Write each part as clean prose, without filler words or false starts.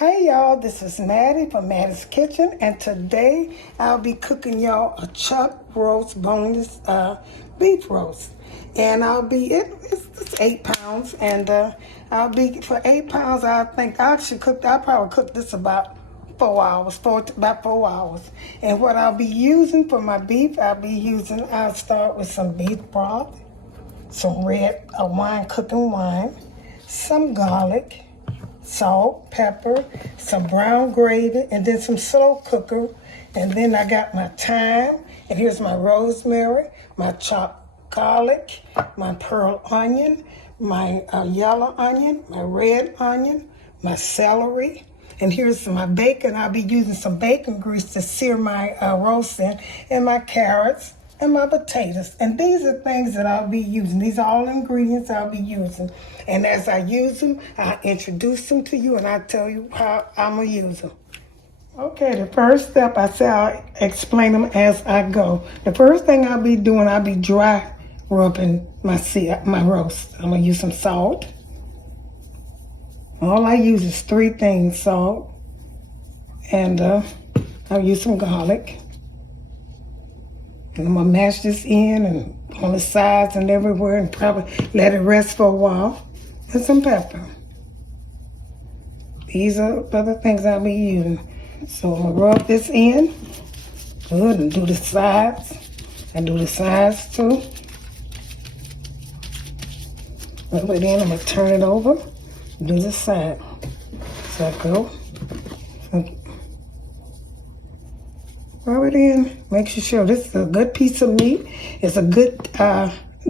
Hey y'all, this is Mattie from Mattie's Kitchen, and today I'll be cooking y'all a chuck roast, boneless beef roast. And it's 8 pounds, and I'll be, for 8 pounds, I think I'll probably cook this about 4 hours, about 4 hours. And what I'll be using for my beef, I'll start with some beef broth, some red cooking wine, some garlic, salt, pepper, some brown gravy, and then some slow cooker. And then I got my thyme, and here's my rosemary, my chopped garlic, my pearl onion, my yellow onion, my red onion, my celery. And here's my bacon. I'll be using some bacon grease to sear my roast in, and my carrots, and my potatoes. And these are things that I'll be using. These are all ingredients I'll be using. And as I use them, I'll introduce them to you and I'll tell you how I'm going to use them. Okay, the first step, I say I'll explain them as I go. The first thing I'll be doing, I'll be dry rubbing my roast. I'm going to use some salt. All I use is 3 things: salt, and I'll use some garlic. And I'm going to mash this in and on the sides and everywhere and probably let it rest for a while. And some pepper. These are the things I'll be using. So I'm going to rub this in. Good. And do the sides. And do the sides too. Rub it in. I'm going to turn it over. Do the side. So I go. Rub it in. Make sure this is a good piece of meat. It's a good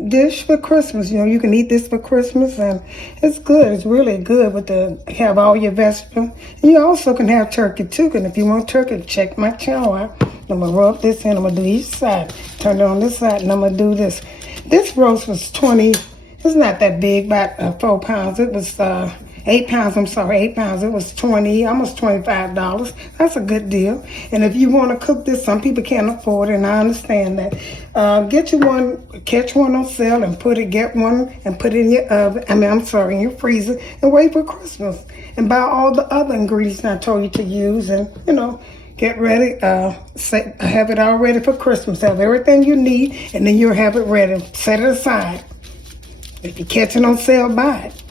dish for Christmas. You know, you can eat this for Christmas, and it's good. It's really good have all your vegetables. And you also can have turkey too. And if you want turkey, check my channel out. I'm gonna rub this in. I'm gonna do each side. Turn it on this side, and I'm gonna do this. This roast was 20. It's not that big, about 4 pounds. It was 8 pounds. I'm sorry, 8 pounds. It was almost $25. That's a good deal. And if you want to cook this, some people can't afford it, and I understand that. Get you one, catch one on sale, and get one and put it in your oven. In your freezer, and wait for Christmas. And buy all the other ingredients I told you to use, and get ready. Have it all ready for Christmas. Have everything you need, and then you'll have it ready. Set it aside. If you catch it on sale, buy it.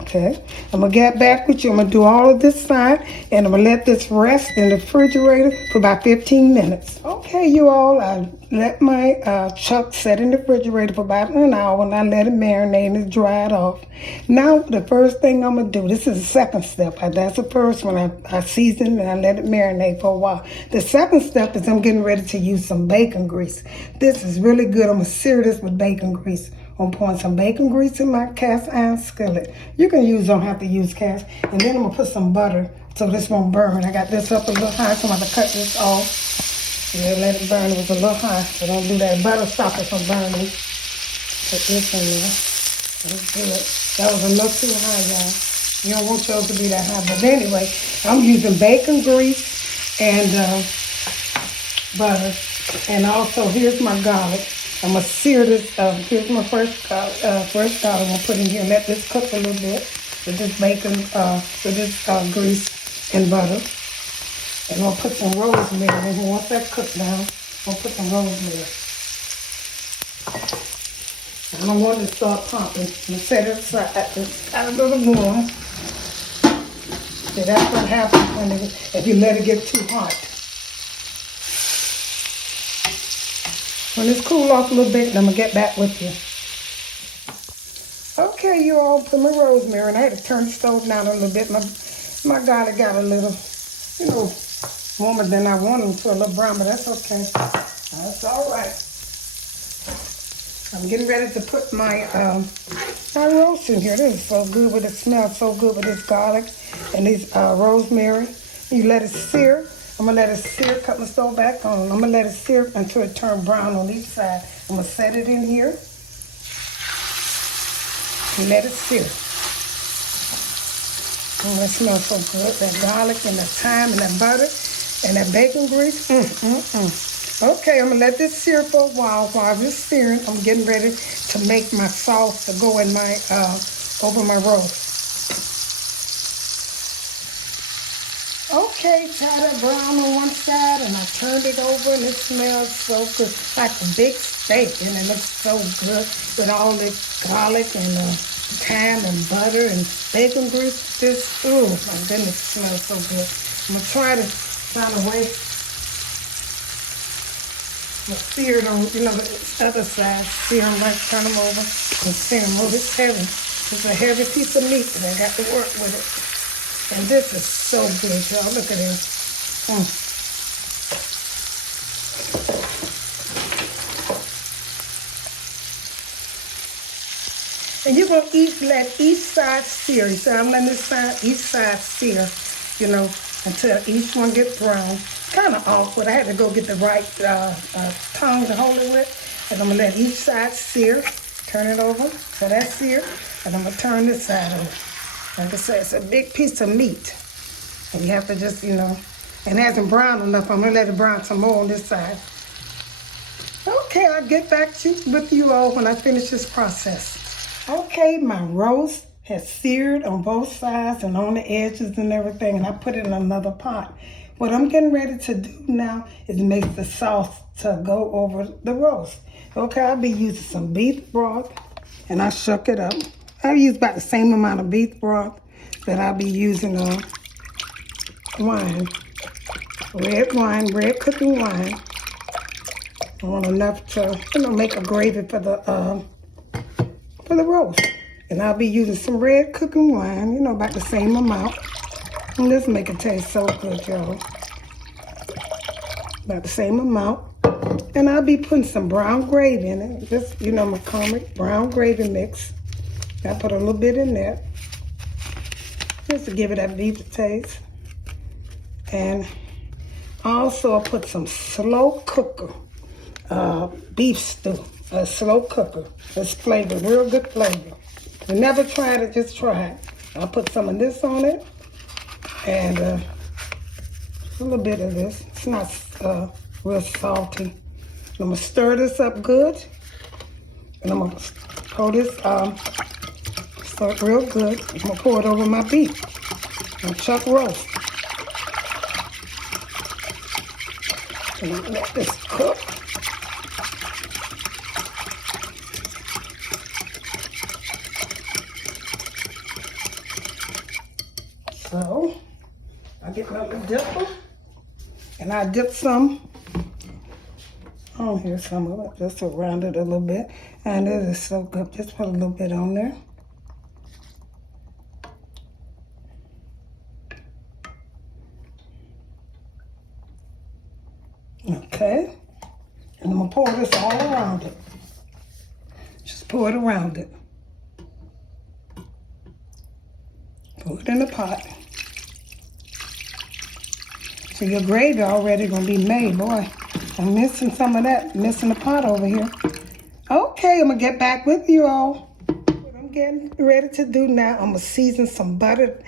Okay, I'm going to get back with you. I'm going to do all of this side, and I'm going to let this rest in the refrigerator for about 15 minutes. Okay, you all, I let my chuck set in the refrigerator for about an hour, and I let it marinate and it dried off. Now, the first thing I'm going to do, this is the second step. That's the first one. I seasoned and I let it marinate for a while. The second step is I'm getting ready to use some bacon grease. This is really good. I'm going to sear this with bacon grease. I'm pouring some bacon grease in my cast iron skillet. Don't have to use cast. And then I'm going to put some butter so this won't burn. I got this up a little high, so I'm going to cut this off. Yeah, let it burn. It was a little high, so don't do that. Butter stop it from burning. Put this in there. Let's do it. That was a little too high, y'all. You don't want yours to be that high. But anyway, I'm using bacon grease and butter. And also, here's my garlic. I'm going to sear this. Here's my fresh garlic I'm going to put in here and let this cook a little bit with this bacon, with this grease and butter. And I'm going to put some rosemary in here. Once that cooks down, I'm going to put some rosemary. I don't want it to start pumping. I'm going to set it aside. Just add a little more. See, that's what happens if you let it get too hot. When it's cool off a little bit, I'm going to get back with you. Okay, you all, put my rosemary, and I had to turn the stove down a little bit. My garlic got a little, warmer than I wanted them to, a little brown, but that's okay. That's all right. I'm getting ready to put my roast in here. This is so good, but it smells so good with this garlic and this rosemary. You let it sear. I'm going to let it sear, cut my stove back on. I'm going to let it sear until it turns brown on each side. I'm going to set it in here and let it sear. Oh, that smells so good. That garlic and the thyme and that butter and that bacon grease. Okay, I'm going to let this sear for a while. While it's searing, I'm getting ready to make my sauce to go in my over my roast. Okay, tried that brown on one side and I turned it over and it smells so good. Like a big steak and it looks so good with all the garlic and thyme and butter and bacon grease. This, ooh, my goodness, it smells so good. I'm going to try to find a way to sear it on, you know, the other side. Sear them right, turn them over and sear them. Oh, it's heavy. It's a heavy piece of meat and I got to work with it. And this is so good, y'all. Look at this. And you're going to let each side sear. So I'm letting each side sear, you know, until each one gets brown. Kind of awkward. I had to go get the right tongue to hold it with. And I'm going to let each side sear. Turn it over. So that's seared. And I'm going to turn this side over. Like I said, it's a big piece of meat. And you have to just, you know, and it hasn't browned enough. I'm going to let it brown some more on this side. Okay, I'll get back with you all when I finish this process. Okay, my roast has seared on both sides and on the edges and everything. And I put it in another pot. What I'm getting ready to do now is make the sauce to go over the roast. Okay, I'll be using some beef broth. And I shook it up. I'll use about the same amount of beef broth that I'll be using wine. Red cooking wine. I want enough to, you know, make a gravy for the roast. And I'll be using some red cooking wine, you know, about the same amount. And this make it taste so good, y'all. About the same amount. And I'll be putting some brown gravy in it. Just, you know, McCormick brown gravy mix. I put a little bit in there. Just to give it that beef taste. And also I put some slow cooker beef stew. A slow cooker. It's flavor, real good flavor. If you never tried it, just try it. I'll put some of this on it. And a little bit of this. It's not real salty. I'm going to stir this up good. And I'm going to pour this stir it real good. I'm going to pour it over my beef. And chuck roast. And I'm going to let this cook. So, I get my little dipper. And I dip some. Oh, here's some of it, just around it a little bit. And it is so good. Just put a little bit on there. Okay. And I'm going to pour this all around it. Just pour it around it. Pour it in the pot. So your gravy already going to be made, boy. I'm missing some of that, missing the pot over here. Okay, I'm going to get back with you all. What I'm getting ready to do now, I'm going to season some butter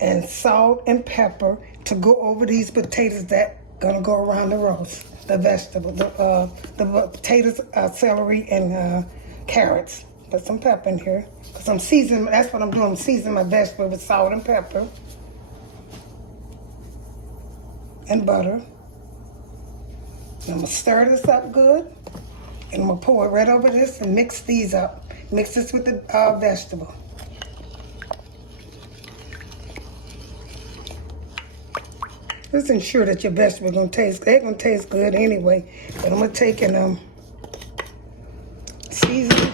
and salt and pepper to go over these potatoes that going to go around the roast, the vegetable, the potatoes, celery, and carrots. Put some pepper in here because I'm seasoning, that's what I'm doing, I'm seasoning my vegetable with salt and pepper and butter. I'm going to stir this up good, and I'm going to pour it right over this and mix these up. Mix this with the vegetable. Just ensure that your vegetable going to taste, they're going to taste good anyway. But I'm going to take and season.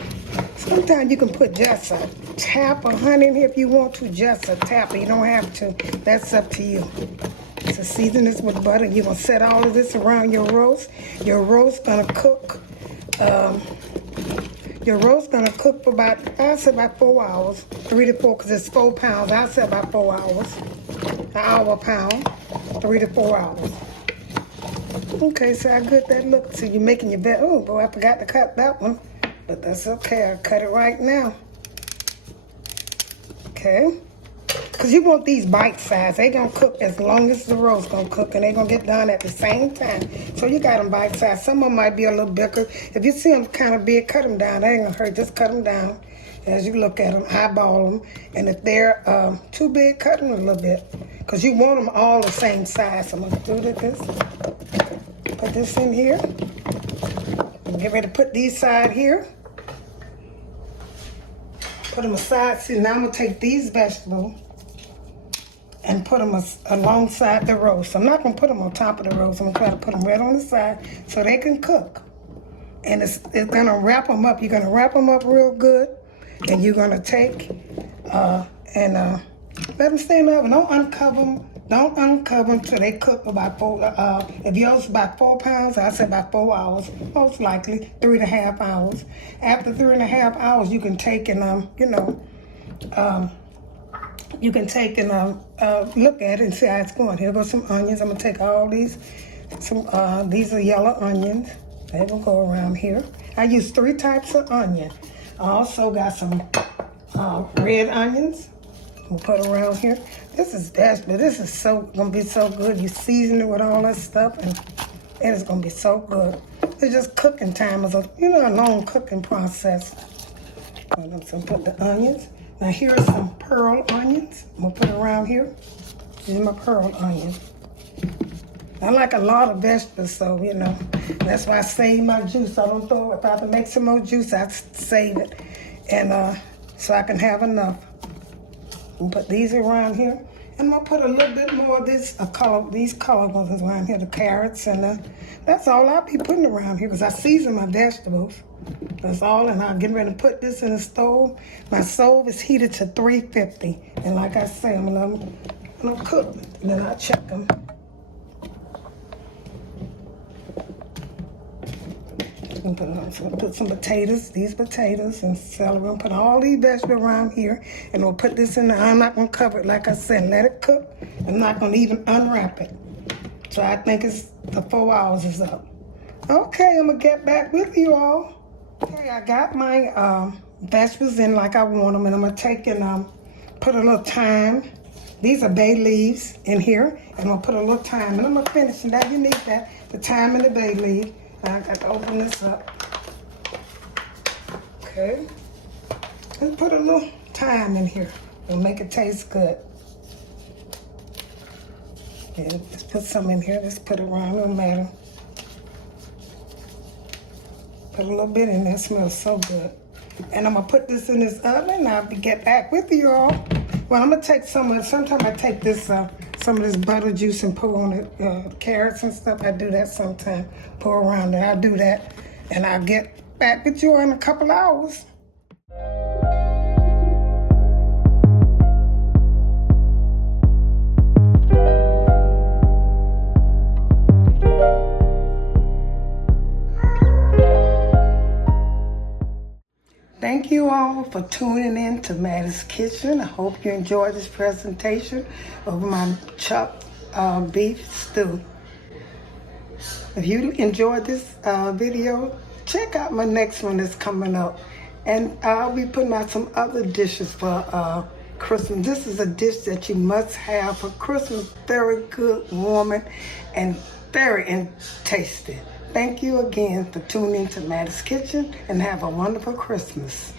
Sometimes you can put just a tap of honey in here if you want to, just a tap. You don't have to. That's up to you. So season this with butter. You're going to set all of this around your roast. Your roast going to cook. Your roast going to cook for about, I'll say about 4 hours. 3 to 4, because it's 4 pounds. I'll say about 4 hours. An hour a pound. 3 to 4 hours. Okay, so how good that looks. So you're making your bed. Oh, boy, I forgot to cut that one. But that's okay. I'll cut it right now. Okay. Because you want these bite size. They're going to cook as long as the roast going to cook. And they're going to get done at the same time. So you got them bite size. Some of them might be a little bigger. If you see them kind of big, cut them down. They ain't going to hurt. Just cut them down. As you look at them, eyeball them. And if they're too big, cut them a little bit. Because you want them all the same size. So I'm going to do this. Put this in here. And get ready to put these side here. Put them aside. See, now I'm going to take these vegetables and put them alongside the roast. I'm not going to put them on top of the roast. I'm going to try to put them right on the side so they can cook. And it's going to wrap them up. You're going to wrap them up real good. And you're going to take and let them stay in the oven. Don't uncover them. Don't uncover them till they cook about 4. If yours is about 4 pounds, I say about 4 hours. Most likely 3.5 hours. After 3.5 hours, you can take and you can take and look at it and see how it's going. Here goes some onions. I'm gonna take all these. These are yellow onions. They will go around here. I use 3 types of onion. I also got some red onions. We'll put around here. This is vegetable. This is gonna be so good. You season it with all that stuff, and it's gonna be so good. It's just cooking time. It's a long cooking process. I'm gonna put the onions. Now here are some pearl onions. I'm gonna put it around here. These are my pearl onions. I like a lot of vegetables, so that's why I save my juice. I don't throw it. If I have to make some more juice, I save it, and so I can have enough. And put these around here. And I'm gonna put a little bit more of these color ones around here, the carrots, and that's all I'll be putting around here because I season my vegetables. That's all, and I'll get ready to put this in the stove. My stove is heated to 350, and like I say, I'm gonna cook, and then I'll check them. I'm gonna put some potatoes, these potatoes, and celery. I'm gonna put all these vegetables around here, and we'll put this in there. I'm not gonna cover it, like I said, let it cook. I'm not gonna even unwrap it. So I think the 4 hours is up. Okay, I'm gonna get back with you all. Okay, I got my vegetables in like I want them, and I'm gonna take and put a little thyme. These are bay leaves in here, and I'm gonna put a little thyme, and I'm gonna finish. And now you need that, the thyme and the bay leaf. I got to open this up. Okay. Let's put a little thyme in here. It'll make it taste good. Yeah, let's put some in here. Let's put it around. No matter. Put a little bit in there. It smells so good. And I'm going to put this in this oven, and I'll get back with you all. Well, I'm going to take sometimes I take this, some of this butter juice and pour on it, carrots and stuff. I do that sometimes. Pour around it. I'll do that, and I'll get back with you in a couple hours. Thank you all for tuning in to Mattie's Kitchen. I hope you enjoyed this presentation of my chopped beef stew. If you enjoyed this video, check out my next one that's coming up. And I'll be putting out some other dishes for Christmas. This is a dish that you must have for Christmas. Very good, warming, and very tasty. Thank you again for tuning in to Mattie's Kitchen, and have a wonderful Christmas.